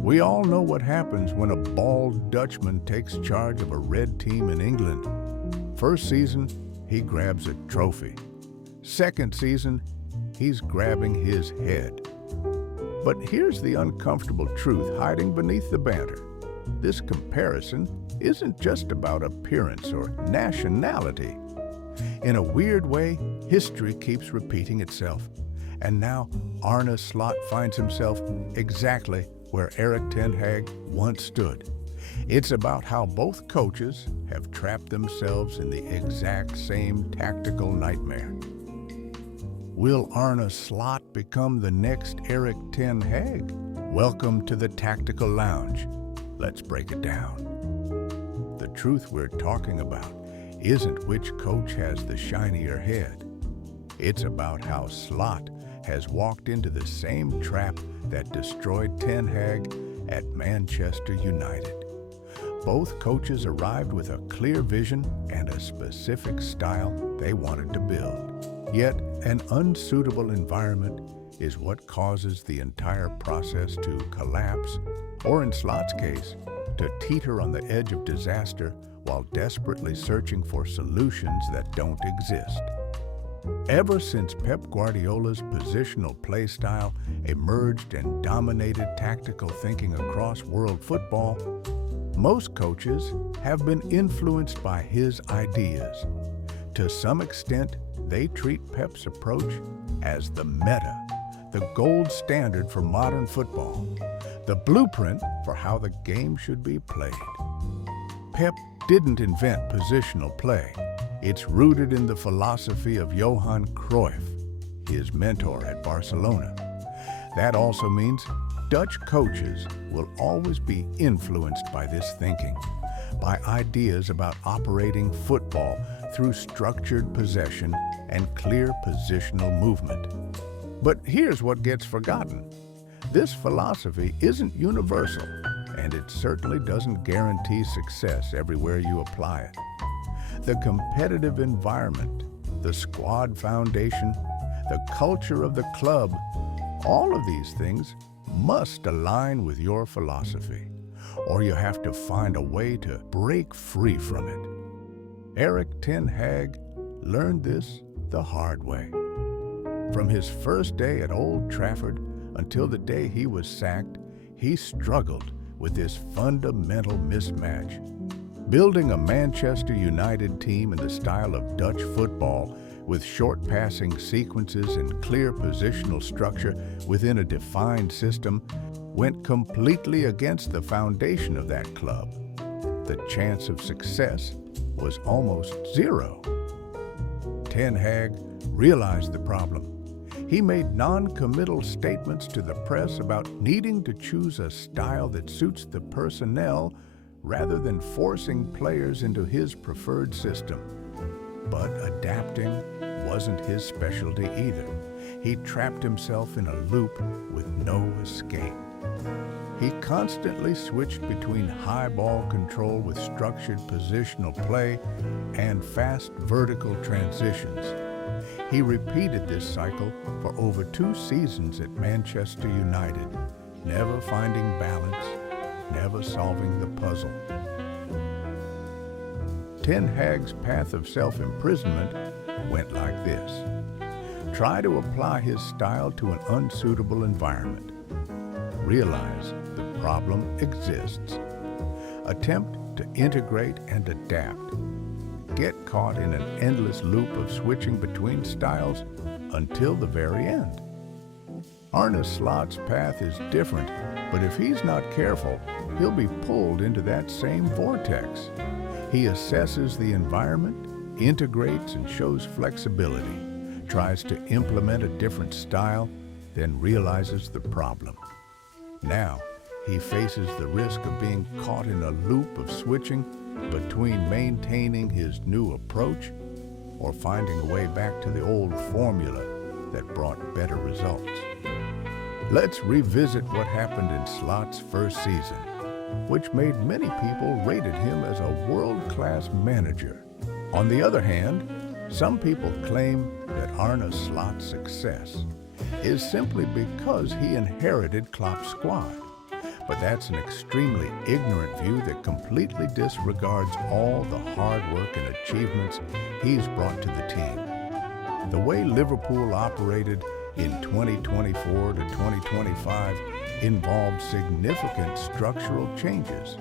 We all know what happens when a bald Dutchman takes charge of a red team in England. First season, he grabs a trophy. Second season, he's grabbing his head. But here's the uncomfortable truth hiding beneath the banter. This comparison isn't just about appearance or nationality. In a weird way, history keeps repeating itself. And now Arne Slot finds himself exactly where Erik Ten Hag once stood. It's about how both coaches have trapped themselves in the exact same tactical nightmare. Will Arne Slot become the next Erik Ten Hag? Welcome to the Tactical Lounge. Let's break it down. The truth we're talking about isn't which coach has the shinier head. It's about how Slot has walked into the same trap that destroyed Ten Hag at Manchester United. Both coaches arrived with a clear vision and a specific style they wanted to build. Yet, an unsuitable environment is what causes the entire process to collapse, or in Slot's case, to teeter on the edge of disaster while desperately searching for solutions that don't exist. Ever since Pep Guardiola's positional play style emerged and dominated tactical thinking across world football, most coaches have been influenced by his ideas. To some extent, they treat Pep's approach as the meta, the gold standard for modern football, the blueprint for how the game should be played. Pep didn't invent positional play. It's rooted in the philosophy of Johan Cruyff, his mentor at Barcelona. That also means Dutch coaches will always be influenced by this thinking, by ideas about operating football through structured possession and clear positional movement. But here's what gets forgotten. This philosophy isn't universal, and it certainly doesn't guarantee success everywhere you apply it. The competitive environment, the squad foundation, the culture of the club, all of these things must align with your philosophy, or you have to find a way to break free from it. Erik Ten Hag learned this the hard way. From his first day at Old Trafford until the day he was sacked, he struggled with this fundamental mismatch. Building a Manchester United team in the style of Dutch football with short passing sequences and clear positional structure within a defined system went completely against the foundation of that club. The chance of success was almost zero. Ten Hag realized the problem. He made non-committal statements to the press about needing to choose a style that suits the personnel rather than forcing players into his preferred system. But adapting wasn't his specialty either. He trapped himself in a loop with no escape. He constantly switched between high ball control with structured positional play and fast vertical transitions. He repeated this cycle for over 2 seasons at Manchester United, never finding balance, never solving the puzzle. Ten Hag's path of self-imprisonment went like this. Try to apply his style to an unsuitable environment. Realize the problem exists. Attempt to integrate and adapt. Get caught in an endless loop of switching between styles until the very end. Arne Slot's path is different, but if he's not careful, he'll be pulled into that same vortex. He assesses the environment, integrates and shows flexibility, tries to implement a different style, then realizes the problem. Now, he faces the risk of being caught in a loop of switching between maintaining his new approach or finding a way back to the old formula that brought better results. Let's revisit what happened in Slot's first season, which made many people rated him as a world-class manager. On the other hand, some people claim that Arne Slot's success is simply because he inherited Klopp's squad. But that's an extremely ignorant view that completely disregards all the hard work and achievements he's brought to the team. The way Liverpool operated in 2024 to 2025 involved significant structural changes.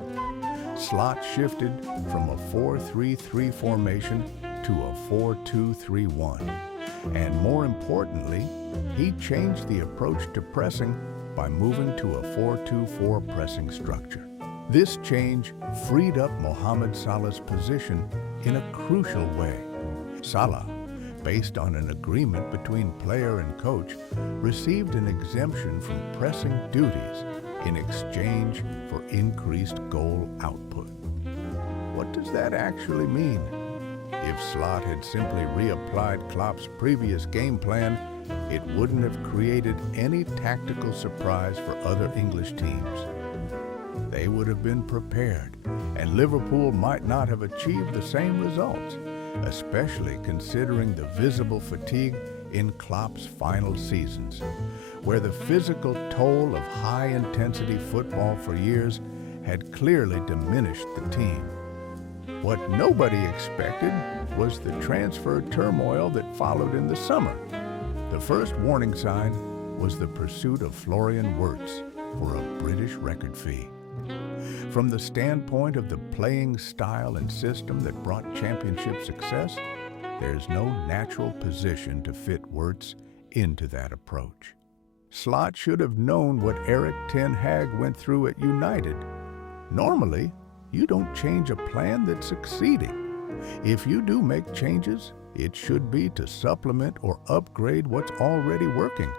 Slot shifted from a 4-3-3 formation to a 4-2-3-1. And more importantly, he changed the approach to pressing by moving to a 4-2-4 pressing structure. This change freed up Mohamed Salah's position in a crucial way. Salah, based on an agreement between player and coach, received an exemption from pressing duties in exchange for increased goal output. What does that actually mean? If Slot had simply reapplied Klopp's previous game plan, it wouldn't have created any tactical surprise for other English teams. They would have been prepared, and Liverpool might not have achieved the same results, especially considering the visible fatigue in Klopp's final seasons, where the physical toll of high-intensity football for years had clearly diminished the team. What nobody expected was the transfer turmoil that followed in the summer. The first warning sign was the pursuit of Florian Wirtz for a British record fee. From the standpoint of the playing style and system that brought championship success, there's no natural position to fit Wirtz into that approach. Slot should have known what Erik Ten Hag went through at United. Normally, you don't change a plan that's succeeding. If you do make changes, it should be to supplement or upgrade what's already working,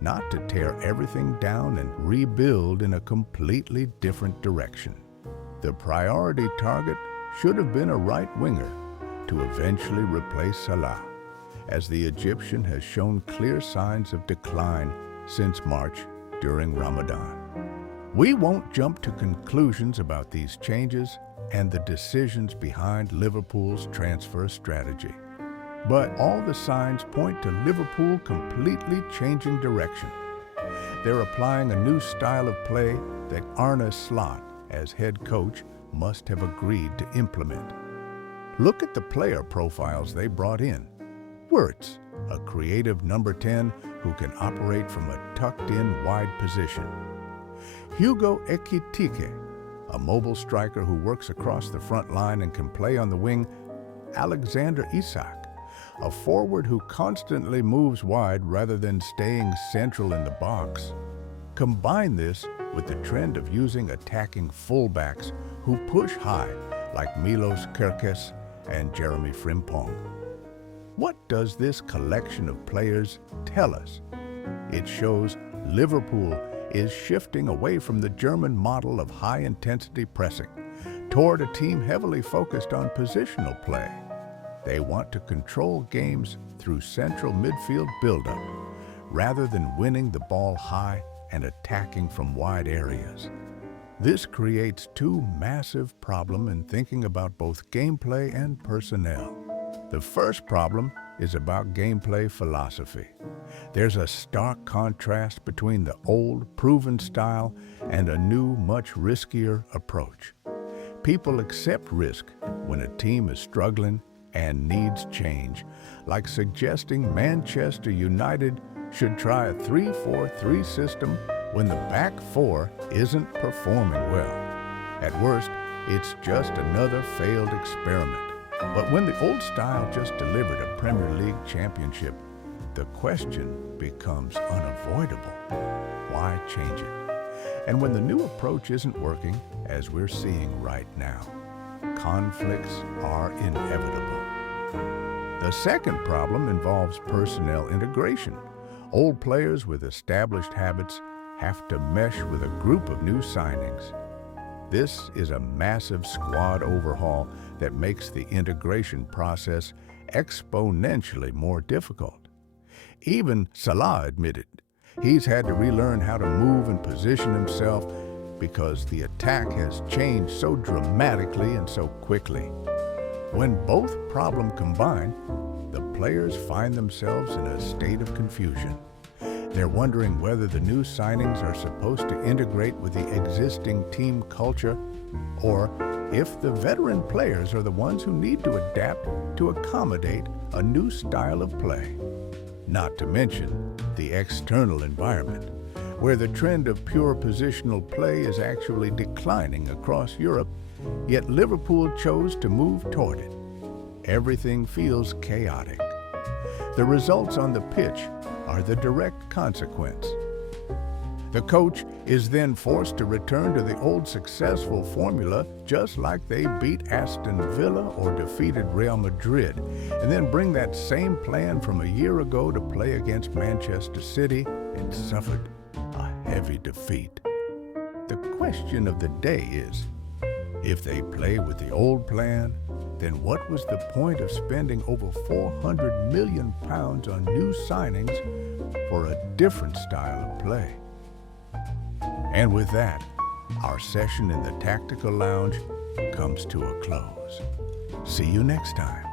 not to tear everything down and rebuild in a completely different direction. The priority target should have been a right winger to eventually replace Salah, as the Egyptian has shown clear signs of decline since March during Ramadan. We won't jump to conclusions about these changes and the decisions behind Liverpool's transfer strategy. But all the signs point to Liverpool completely changing direction. They're applying a new style of play that Arne Slot, as head coach, must have agreed to implement. Look at the player profiles they brought in. Wirtz, a creative number 10 who can operate from a tucked-in wide position. Hugo Ekitike, a mobile striker who works across the front line and can play on the wing. Alexander Isak, a forward who constantly moves wide rather than staying central in the box. Combine this with the trend of using attacking fullbacks who push high, like Milos Kerkez and Jeremy Frimpong. What does this collection of players tell us? It shows Liverpool is shifting away from the German model of high-intensity pressing toward a team heavily focused on positional play. They want to control games through central midfield buildup, rather than winning the ball high and attacking from wide areas. This creates two massive problems in thinking about both gameplay and personnel. The first problem is about gameplay philosophy. There's a stark contrast between the old, proven style and a new, much riskier approach. People accept risk when a team is struggling and needs change, like suggesting Manchester United should try a 3-4-3 system when the back four isn't performing well. At worst, it's just another failed experiment. But when the old style just delivered a Premier League championship, the question becomes unavoidable. Why change it? And when the new approach isn't working, as we're seeing right now, conflicts are inevitable. The second problem involves personnel integration. Old players with established habits have to mesh with a group of new signings. This is a massive squad overhaul that makes the integration process exponentially more difficult. Even Salah admitted he's had to relearn how to move and position himself because the attack has changed so dramatically and so quickly. When both problems combine, the players find themselves in a state of confusion. They're wondering whether the new signings are supposed to integrate with the existing team culture, or if the veteran players are the ones who need to adapt to accommodate a new style of play. Not to mention the external environment, where the trend of pure positional play is actually declining across Europe, yet Liverpool chose to move toward it. Everything feels chaotic. The results on the pitch are the direct consequence. The coach is then forced to return to the old successful formula, just like they beat Aston Villa or defeated Real Madrid, and then bring that same plan from a year ago to play against Manchester City and suffered a heavy defeat. The question of the day is, if they play with the old plan, then what was the point of spending over £400 million on new signings for a different style of play? And with that, our session in the Tactical Lounge comes to a close. See you next time.